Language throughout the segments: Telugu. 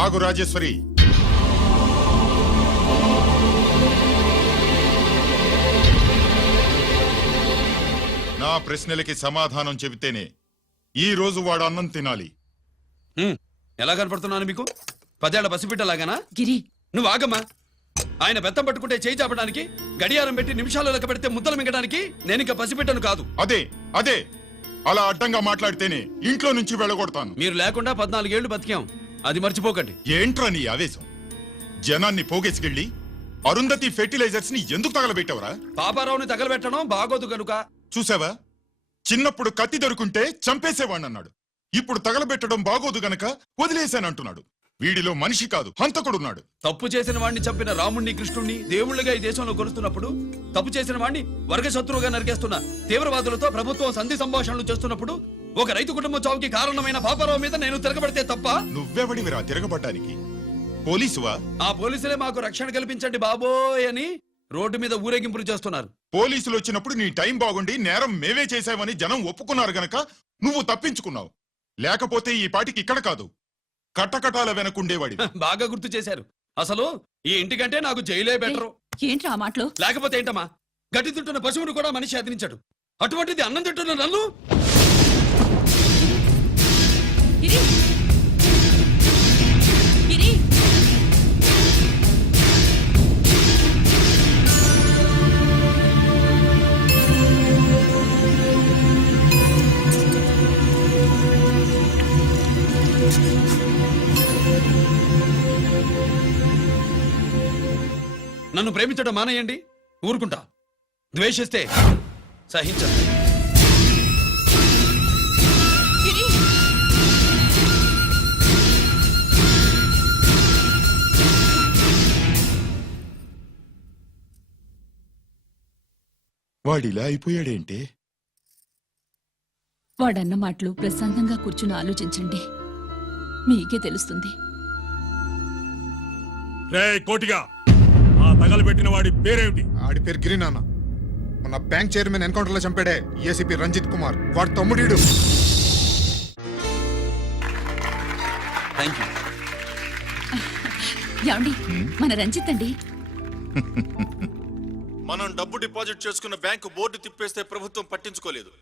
ఆగు రాజేశ్వరి. నా ప్రశ్నలకి సమాధానం చెబితేనే ఈ రోజు వాడు అన్నం తినాలి. ఎలా కనపడుతున్నాను మీకు? 10 ఏళ్ల పసిబిడ్డలాగానా? గిరి, నువ్వు ఆగమ్మా. ఆయన బెత్తం పట్టుకుంటే చేయి చాపడానికి, గడియారం పెట్టి నిమిషాలు లెక్క పెడితే ముద్దలు మింగడానికి నేను ఇంకా పసిబిడ్డను కాదు. అదే అదే అలా అడ్డంగా మాట్లాడితేనే ఇంట్లో నుంచి వెళ్ళగొడతాను. మీరు లేకుండా 14 ఏళ్లు బతికాం, అది మర్చిపోకండి. ఏంట్రా నీ ఆవేశం? జనాన్ని పోగేసుకెళ్ళి అరుంధతి ఫెర్టిలైజర్స్ ని ఎందుకు తగలబెట్టావరా? పాపారావుని తగలబెట్టడం బాగోదు గనుక. చూసావా, చిన్నప్పుడు కత్తి దొరుకుంటే చంపేసేవాణ్ణన్నాడు. ఇప్పుడు తగలబెట్టడం బాగోదు గనక వదిలేశానంటున్నాడు. వీడిలో మనిషి కాదు, హంతకుడున్నాడు. తప్పు చేసిన వాడిని చంపిన రాముణ్ణి, కృష్ణుణ్ణి దేవుళ్ళుగా ఈ దేశంలో కొలుస్తున్నప్పుడు, తప్పు చేసిన వాడిని వర్గ శత్రువుగా నరికేస్తున్న తీవ్రవాదులతో ప్రభుత్వం సంధి సంభాషణలు చేస్తున్నప్పుడు, ఒక రైతు కుటుంబం చావుకి కారణమైన పాపారావు మీద నేను తిరగబడితే తప్ప? నువ్వెవడివిరా తిరగబడ్డానికి? పోలీసువా? ఆ పోలీసులే మాకు రక్షణ కల్పించండి బాబోయ్ అని రోడ్డు మీద ఊరేగింపులు చేస్తున్నారు. పోలీసులు వచ్చినప్పుడు నీ టైం బాగుండి నేరం మేవే చేశావని జనం ఒప్పుకున్నారు గనక నువ్వు తప్పించుకున్నావు. లేకపోతే ఈ పాటికి ఇక్కడ కాదు, కటకటాల వెనకుండేవాడి. బాగా గుర్తు చేశారు. అసలు ఈ ఇంటికంటే నాకు జైలే బెటరు. ఏంట్రా ఆ మాటలు? లేకపోతే ఏంటమ్మా, గడ్డి తింటున్న పశువును కూడా మనిషి అదిరించాడు, అటువంటిది అన్నం తింటున్న నన్ను. గిరి, గిరి, నన్ను ప్రేమించడం మానేయండి, ఊరుకుంటా. ద్వేషిస్తే సహించండి. గిరి. వాడిలా అయిపోయాడేంటే? వాడన్న మాటలు ప్రశాంతంగా కూర్చుని ఆలోచించండి, మీకే తెలుస్తుంది. రే కోటిగా, ఆ తగలబెట్టిన వాడి పేరేమిటి? ఆడి పేరు గిరి నాన్న. మన బ్యాంక్ చైర్మన్ ఎన్కౌంటర్ లో చంపాడే ఏసీపీ రంజిత్ కుమార్, వాడి తమ్ముడీడు. ఏమండి, మన రంజిత్ అండి. మనం డబ్బు డిపాజిట్ చేసుకున్న బ్యాంకు బోర్డు తిప్పేస్తే ప్రభుత్వం పట్టించుకోలేదు.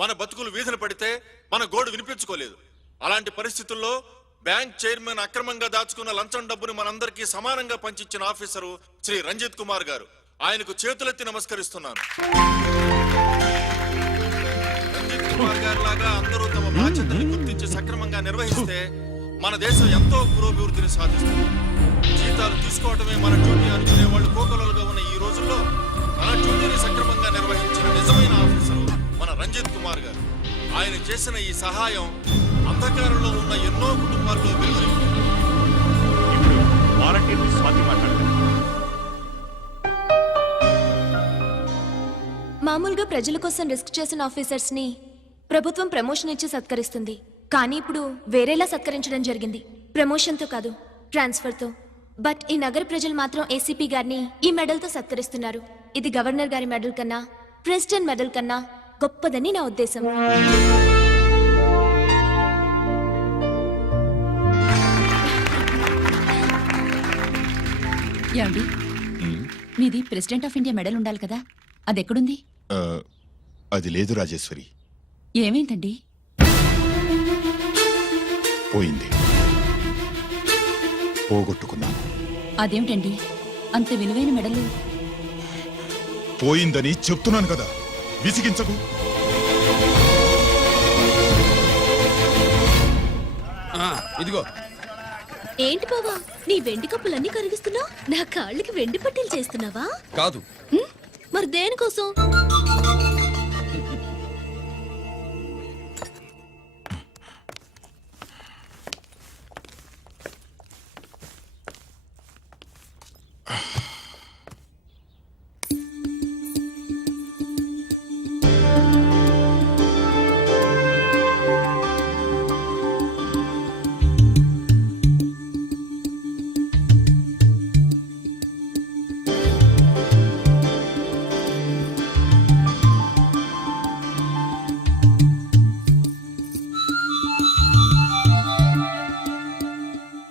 మన బతుకులు వీధులు పడితే మన గోడు వినిపించుకోలేదు. అలాంటి పరిస్థితుల్లో బ్యాంక్ చైర్మన్ అక్రమంగా దాచుకున్న లంచం డబ్బుని మనందరికీ సమానంగా పంచిచ్చిన ఆఫీసరు శ్రీ రంజిత్ కుమార్ గారు. ఆయనకు చేతులెత్తి నమస్కరిస్తున్నాను. రంజిత్ కుమార్ గారి లాగా అందరూ తమ బాధ్యతల్ని గుర్తించి సక్రమంగా నిర్వహిస్తే మన దేశం ఎంతో పురోభివృద్ధిని సాధిస్తుంది. జీతాలు తీసుకోవటమే మన డ్యూటీ అనుకునే వాళ్ళు కోకొలలుగా ఉన్న ఈ రోజుల్లో మన డ్యూటీని సక్రమంగా నిర్వహించిన నిజమైన ఆఫీసరు మన రంజిత్ కుమార్ గారు. ఆయన చేసిన ఈ సహాయం అంధకారంలో ఉన్న ఎన్నో కుటుంబాల్లో వెలుగులు. ఇప్పుడు వాలంటీర్ స్వాతి మాట్లాడారు. మామూలుగా ప్రజల కోసం రిస్క్ చేసిన ఆఫీసర్స్ ని ప్రభుత్వం ప్రమోషన్ ఇచ్చి సత్కరిస్తుంది. కానీ ఇప్పుడు వేరేలా సత్కరించడం జరిగింది. ప్రమోషన్తో కాదు, ట్రాన్స్ఫర్తో. బట్ ఈ నగర ప్రజలు మాత్రం ఏసీపీ గారిని ఈ మెడల్తో సత్కరిస్తున్నారు. ఇది గవర్నర్ గారి మెడల్ కన్నా, ప్రెసిడెంట్ మెడల్ కన్నా గొప్పదని నా ఉద్దేశం. ఏమండి, మీది ప్రెసిడెంట్ ఆఫ్ ఇండియా మెడల్ ఉండాలి కదా, అది ఎక్కడుంది? అది లేదు రాజేశ్వరి. ఏమైందండి? పోయింది, పోగొట్టుకున్నాను. అదేమిటండి అంత విలువైన మెడలు? పోయిందని చెప్తున్నాను కదా, విసిగించకు. ఇదిగో. ఏంటి బావా, నీ వెండి కప్పులన్నీ కరిగిస్తున్నావు? నా కాళ్ళకి వెండి పట్టీలు చేస్తున్నావా? కాదు. మరి దేనికోసం?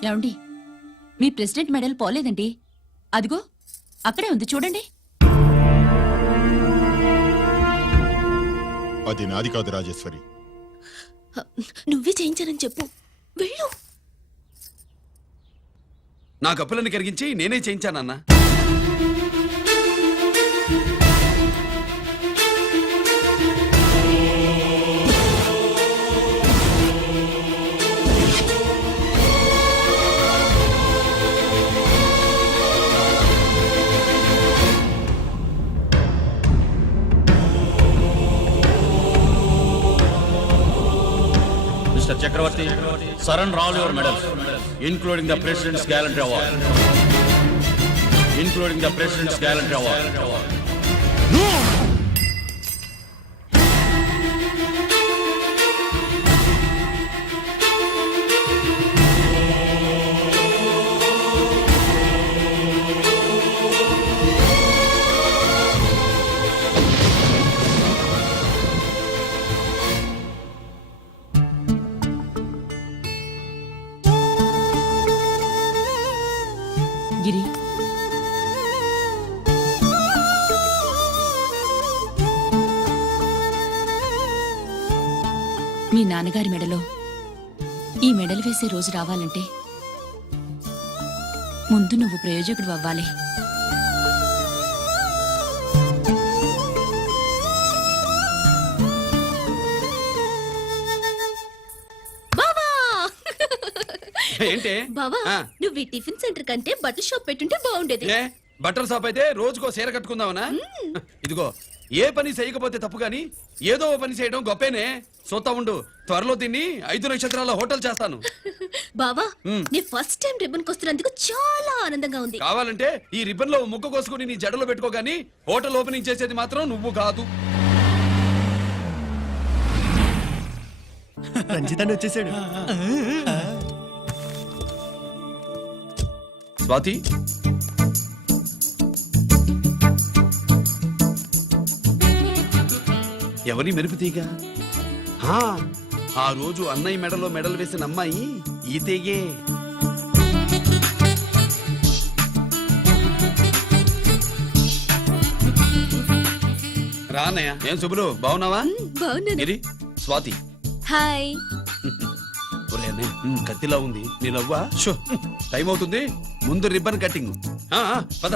ఏమండి మీ ప్రెసిడెంట్ మెడల్ పోలేదండి, అదిగో అక్కడే ఉంది చూడండి. అది నాది కాదు రాజేశ్వరి. నువ్వే చేయించానని చెప్పు. వెళ్ళు. నా కప్పులను కరిగించి నేనే చేయించానన్నా. Mr. Chakravarti, surrender all your medals, including the President's Gallantry Award. Including the President's Gallantry Award. గిరి, మీ నాన్నగారి మెడలో ఈ మెడలు వేసే రోజు రావాలంటే ముందు నువ్వు ప్రయోజకుడు అవ్వాలి. ఏంటి బావా, ఆ, నువ్వు ఈ టిఫిన్ సెంటర్ కంటే బట్టల షాప్ పెట్టుంటే బాగుండేది. ఏ బట్టల షాప్ అయితే రోజుకో చీర కట్టుకుందామనా? ఇదిగో ఏ పని చేయకపోతే తప్పు గాని ఏదో ఓ పని చేయడం గొప్పేనే. సోతా ఉండు, త్వరలో దీన్ని 5 నక్షత్రాల హోటల్ చేస్తాను. బావా, నీ ఫస్ట్ టైం రిబ్బన్ కొస్తున్నందుకు చాలా ఆనందంగా ఉంది. కావాలంటే ఈ రిబ్బన్ లో ముక్క కోసుకుని నీ జడలో పెట్టుకోగాని హోటల్ ఓపెనింగ్ చేసేది మాత్రం నువ్వు కాదు. రంజితాన్ని వచ్చేసాడు. స్వాతి, ఎవరి మెరుపు తీగ? ఆ రోజు అన్నయ్య మెడలో మెడలు వేసిన అమ్మాయి ఈ తీగే. రా అన్నయ్య. ఏం శుభ్రు, బాగున్నావా? బాగున్నాను. గిరి, స్వాతి. హాయ్. ఒరే అన్నయ్య, కత్తిలా ఉంది నీ నవ్వా? షో, టైం అవుతుంది, ముందు రిబ్బన్ కట్టింగ్. పద.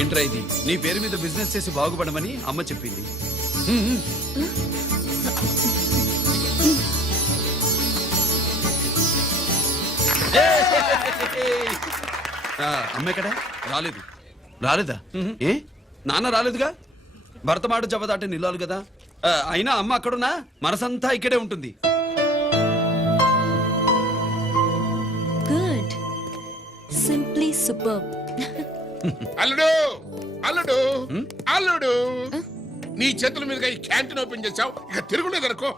ఏంట్రా ఇది? నీ పేరు మీద బిజినెస్ చేసి బాగుపడమని అమ్మ చెప్పింది. అమ్మ ఎక్కడ? రాలేదు. రాలేదా? ఏ నాన్న రాలేదుగా? భర్త మాట జబదాటే నిల్లాలి కదా. అయినా అమ్మ అక్కడున్నా మనసంతా ఇక్కడే ఉంటుంది. Good, simply super. అల్లుడు అల్లుడు అల్లుడు, నీ చేతుల మీదుగా ఈ క్యాంటీన్ ఓపెన్ చేసావు, ఇక తిరుగులేదనుకో.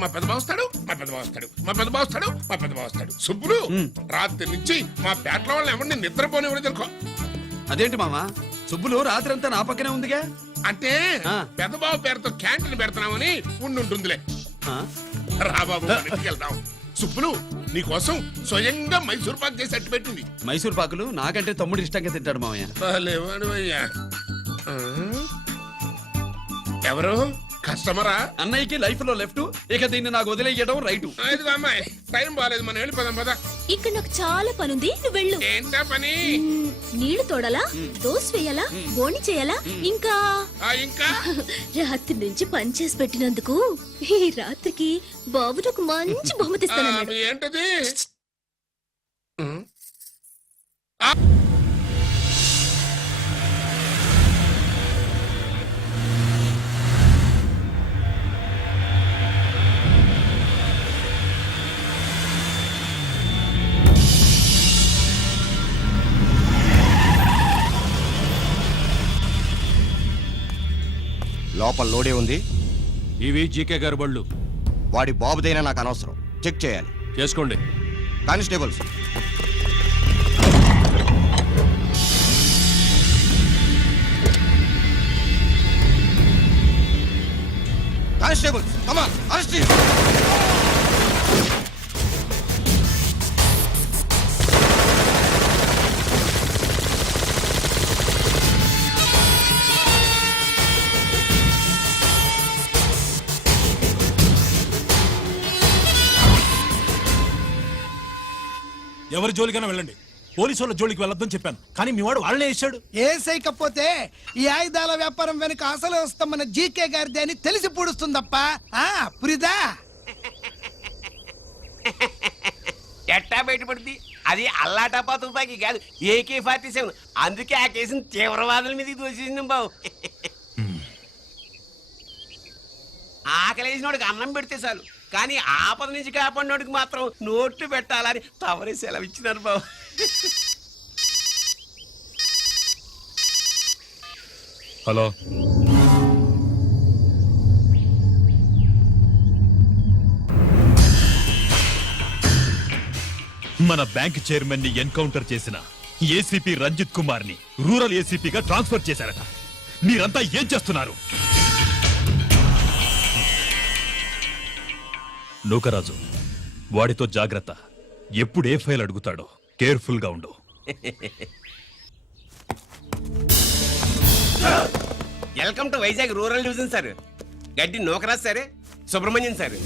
మా పెద్ద బావస్తాడు, మా పెద్ద బావస్తాడు, మా పెద్ద బావస్తాడు, మా పెద్ద బావస్తాడు. సుబ్బులు, రాత్రి నుంచి మా పేటల వాళ్ళని ఎవరిని నిద్రపోనివ్వలేదనుకో. అదేంటి మామా, సుబ్బులు రాత్రంతా నా పక్కనే ఉందిగా. అంటే పెద్ద బావ పేరుతో క్యాంటీన్ పెడుతున్నామని ఉండుంటుందిలే. రా బాబు, ఇంటికి వెళ్దాం. సుబ్బులు, నీకోసం స్వయంగా మైసూర్ పాక్ చేసి అట్టు పెట్టింది. మైసూర్ పాకులు నాకంటే తమ్ముడు ఇష్టంగా తింటాడు మామయ్య. ఎవరు కస్టమరా? అన్నయ్యకి లైఫ్ లో లెఫ్ట్, ఇక దీన్ని నాకు వదిలేయడం రైటు. అమ్మాయి, టైం బాగాలేదు, మనం వెళ్ళిపోదాం పద. ఇక్కడ నాకు చాలా పనుంది, నువ్వు వెళ్ళు. ఏంటా పని? నీళ్లు తోడాలా, దోశ వేయాలా, బోణి చేయాలా, ఇంకా ఇంకా రాత్రి నుంచి పని చేసి పెట్టినందుకు ఈ రాత్రికి బాబు నాకు మంచి బహుమతి ఇస్తానన్నాడు. ఏంటది? లోపల లోడే ఉంది. ఇవి జీకే గారి బళ్ళు. వాడి బాబుదైనా నాకు అనవసరం, చెక్ చేయాలి. చేసుకోండి. కానిస్టేబుల్స్, కానిస్టేబుల్స్ కమాన్ అరెస్ట్ ఎవరి జోలికైనా వెళ్ళండి, పోలీసు వాళ్ళ జోలికి వెళ్ళొద్దని చెప్పాను, కానీ మీ వాడు వాళ్ళనే ఇచ్చాడు. ఏసైకపోతే ఈ ఆయుధాల వ్యాపారం వెనుక అసలు వస్తామన్న జీకే గారిది అని తెలిసి పూడుస్తుందప్ప పురిదా ఎట్టా బయటపడింది? అది అల్లాటప్పా తుపాకి కాదు, AK-47. అందుకే ఆ కేసుని తీవ్రవాదుల మీద దోషింది బాబు. ఆకలేసినోడికి అన్నం పెడితే చాలు, కానీ ఆపద నుంచి కాపాడినోడికి మాత్రం నోట్లు పెట్టాలని తవరే సెలవు ఇచ్చినారు బాబు. హలో, మన బ్యాంక్ చైర్మన్ ని ఎన్కౌంటర్ చేసిన ఏసీపీ రంజిత్ కుమార్ ని రూరల్ ఏసీపీగా ట్రాన్స్ఫర్ చేశారట. మీరంతా ఏం చేస్తున్నారు? నూకరాజు, వాడితో జాగ్రత్త. ఎప్పుడు ఏ ఫైల్ అడుగుతాడో కేర్ఫుల్ గా ఉండు. Welcome to Vizag rural division sir. Gaddi Nookaraj సరే, సుబ్రహ్మణ్యం సార్.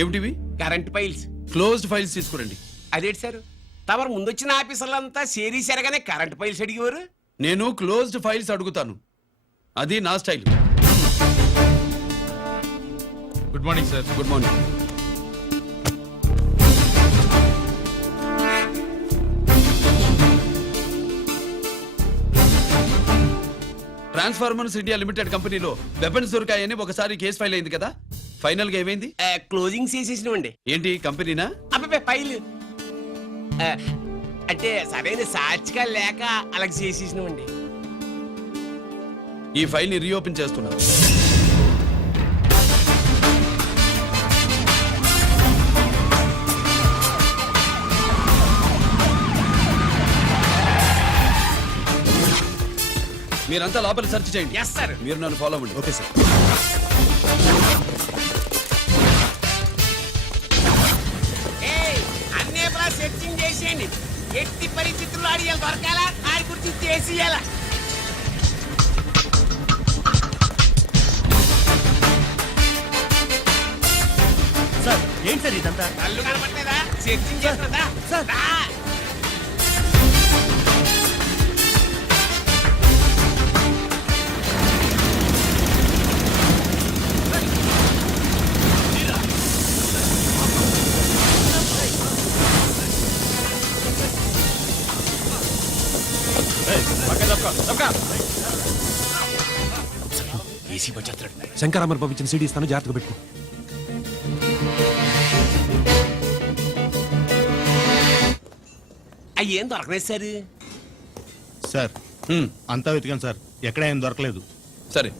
ఏమిటివి? Current files. క్లోజ్డ్ ఫైల్స్ తీసుకురండి. అదేంటి సార్, తమరు ముందొచ్చిన ఆఫీసర్లంతా సేరీసరగానే కరెంట్ ఫైల్స్ అడిగేవారు. నేను క్లోజ్డ్ ఫైల్స్ అడుగుతాను, అది నా style. Good morning sir. Good morning. Transformers India limited కంపెనీలో వెపన్స్ దొరికాయని ఒకసారి కేసు ఫైల్ అయింది కదా, ఫైనల్ గా ఏమైంది? క్లోజింగ్ చేసేసినవండి. ఏంటి కంపెనీనా? అబ్బాయి ఫైల్ అంటే సరైన సాక్షిగా లేక అలాగ చేసేసినవండి. ఈ ఫైల్ ని రీఓపెన్ చేస్తున్నా. మీరంతా లోపల సెర్చ్ చేయండి. Yes sir. మీరు నన్ను ఫాలో అవ్వండి. Okay sir. అన్నే సెర్చింగ్ చేసేయండి. ఎట్టి పరిస్థితుల్లో ఆడియాలు దొరకాలా, ఆడి గురించి చేసేయాలా. సార్ ఏంటి సార్ ఇదంతా? కళ్ళు కనపడలేదా? సెర్చింగ్ చేస్తున్నదా సార్? ఏసీ వచ్చేస్తాడు. శంకరామర్ పంపించిన సీడీ ఇస్తాను, జాగ్రత్తగా పెట్టుకో. అయ్యేం దొరకలేదు సార్. సార్ అంతా వెతికాను సార్, ఎక్కడ ఏం దొరకలేదు. సరే,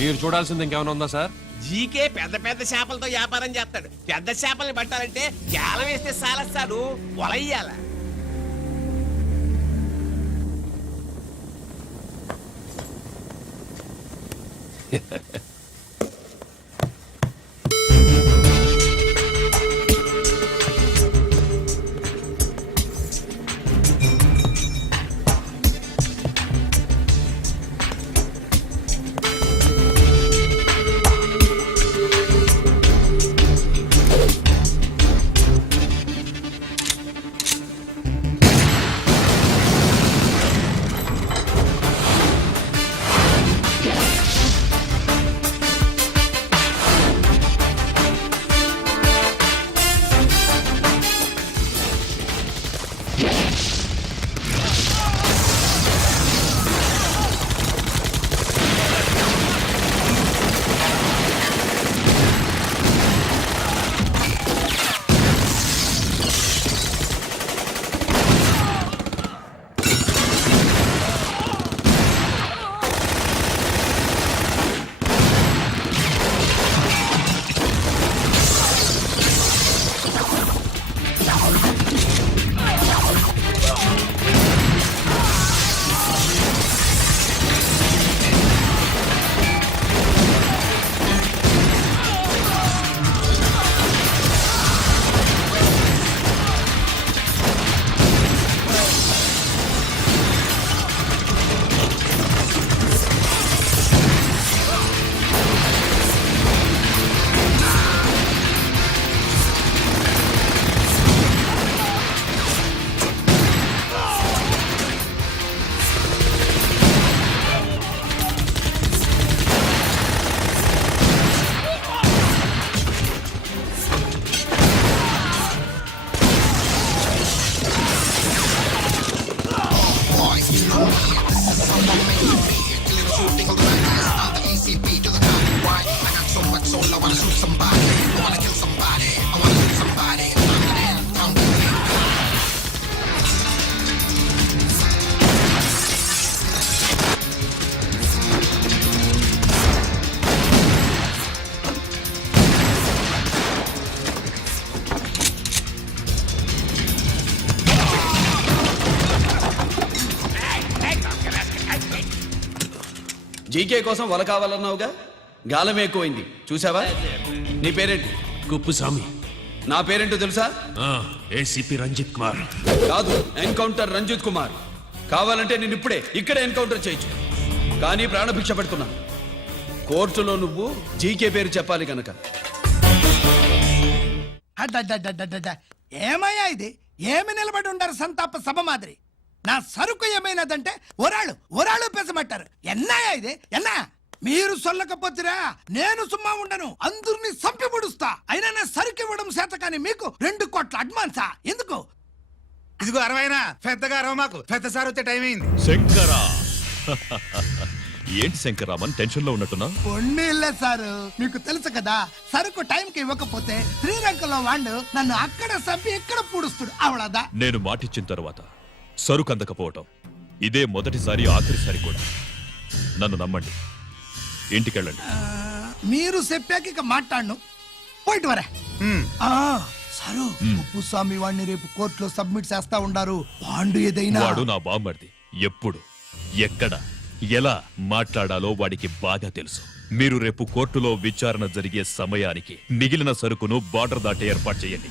మీరు చూడాల్సింది ఇంకేమైనా ఉందా సార్? జీకే పెద్ద పెద్ద చేపలతో వ్యాపారం చేస్తాడు. పెద్ద చేపల్ని పట్టాలంటే కేలం వేస్తే సాలస్తాడు, వలయ్యాల. జీకే కోసం వల కావాలన్నావుగా, గాలం ఎక్కువైంది చూసావా? నీ పేరేంటి? కుప్పుస్వామి. నా పేరేంటో తెలుసా? ఏసీపీ రంజిత్ కుమార్. కాదు, ఎన్కౌంటర్ రంజిత్ కుమార్. కావాలంటే నేను ఇప్పుడే ఇక్కడే ఎన్కౌంటర్ చేయొచ్చు, కానీ ప్రాణభిక్ష పెడుతున్నా. కోర్టులో నువ్వు జీకే పేరు చెప్పాలి కనుక. అడ్డడ్డడ్డడ్డడ్డ. ఏమయ్యా ఇది? ఏమి నిలబడి ఉండరు సంతాప సభ మాదిరి? నా సరుకు ఏమైనదంటే ఒరాళ్ళు పెసమట్టారు. ఎన్నాయా ఇది? ఎన్నా? మీరు సొల్లకపోతురా నేను సుమ్మా ఉండను, అందరిని సంపి పొడుస్తా. అయినా నా సరుకు ఇవ్వడం చేత కానీ మీకు 2 కోట్ల అడ్వాన్సా? ఎందుకు? ఇదిగో 60 పెద్దగా అరవ మాకు పెద్ద సార్ వచ్చే టైం అయింది. శంకరా. ఏంటి శంకరామన్ టెన్షన్ లో ఉన్నట్టున్నా? పొన్నీళ్ళే సారు, మీకు తెలుసు కదా, సరుకు టైంకి ఇవ్వకపోతే శ్రీలంకలో వాడు నన్ను అక్కడ సంపి ఇక్కడ పూడుస్తుడు. అవడదా? నేను మాటిచ్చిన తర్వాత సరుకు అందకపోవటం ఇదే మొదటిసారి, ఆఖరిసారి కూడా. నన్ను నమ్మండి, ఇంటికెళ్ళండి. మీరు చెప్పాక ఇక మాట్లాడను. పోయిట్ వరే. సారు, ఉప్పుస్వామి వాడిని రేపు కోర్టులో సబ్మిట్ చేస్తా ఉండారు. వాడు ఏదైనా వాడు నా బామ్మర్ది. ఎప్పుడు, ఎక్కడ, ఎలా మాట్లాడాలో వాడికి బాగా తెలుసు. మీరు రేపు కోర్టులో విచారణ జరిగే సమయానికి మిగిలిన సరుకును బార్డర్ దాటి ఏర్పాటు చేయండి.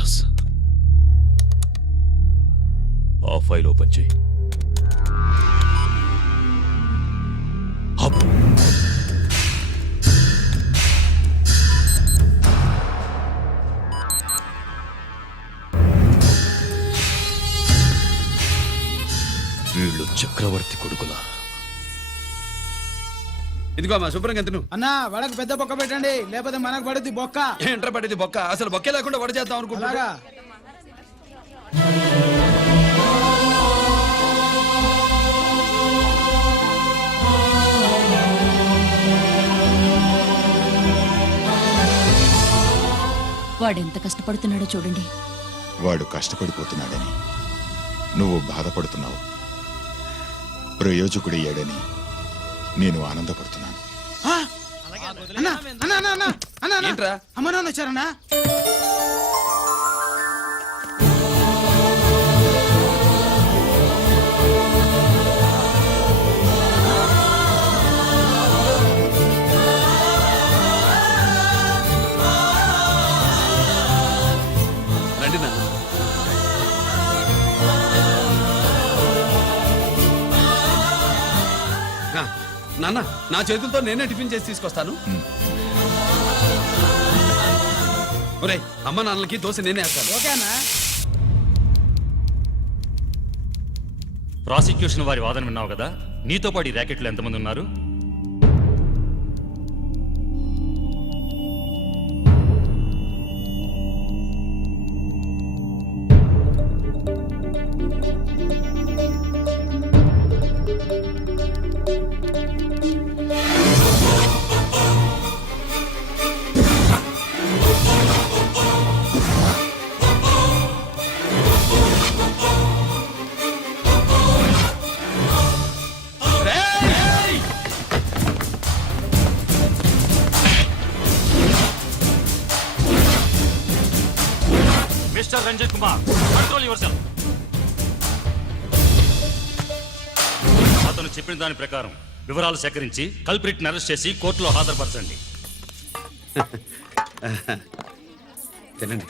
ఎస్, ఆ ఫైల్ ఓపెన్ చేయి. అప్. వీళ్ళు చక్రవర్తి కొడుకులా. ఇదిగో మా శుభ్రంగా తిను. అన్నా వాళ్ళకి పెద్ద బొక్క పెట్టండి, లేకపోతే మనకు పడుద్ది బొక్క. ఏంట్రా పడేది బొక్క? అసలు బొక్కే లేకుండా వడ చేద్దాం అనుకుంటున్నా. వాడెంత కష్టపడుతున్నాడో చూడండి. వాడు కష్టపడిపోతున్నాడని నువ్వు బాధపడుతున్నావు, ప్రయోజకుడయ్యాడని నేను ఆనందపడుతున్నాను. ఏంట్రా? అమ్మ నాన్న వచ్చారన్నా? రండి నాన్న. నాన్న, నా చేతులతో నేనే టిఫిన్ చేసి తీసుకొస్తాను. ఒరేయ్, అమ్మ నాన్నలకి దోశ నేనే వేస్తాను. ఓకేనా? ప్రాసిక్యూషన్ వారి వాదన విన్నావు కదా. నీతో పాటు ఈ ర్యాకెట్లో ఎంతమంది ఉన్నారు? Mister Ranjit Kumar, control yourself. అతను చెప్పిన దాని ప్రకారం వివరాలు సేకరించి కల్ప్రిట్ అరెస్ట్ చేసి కోర్టులో హాజరుపరచండి. తినండి.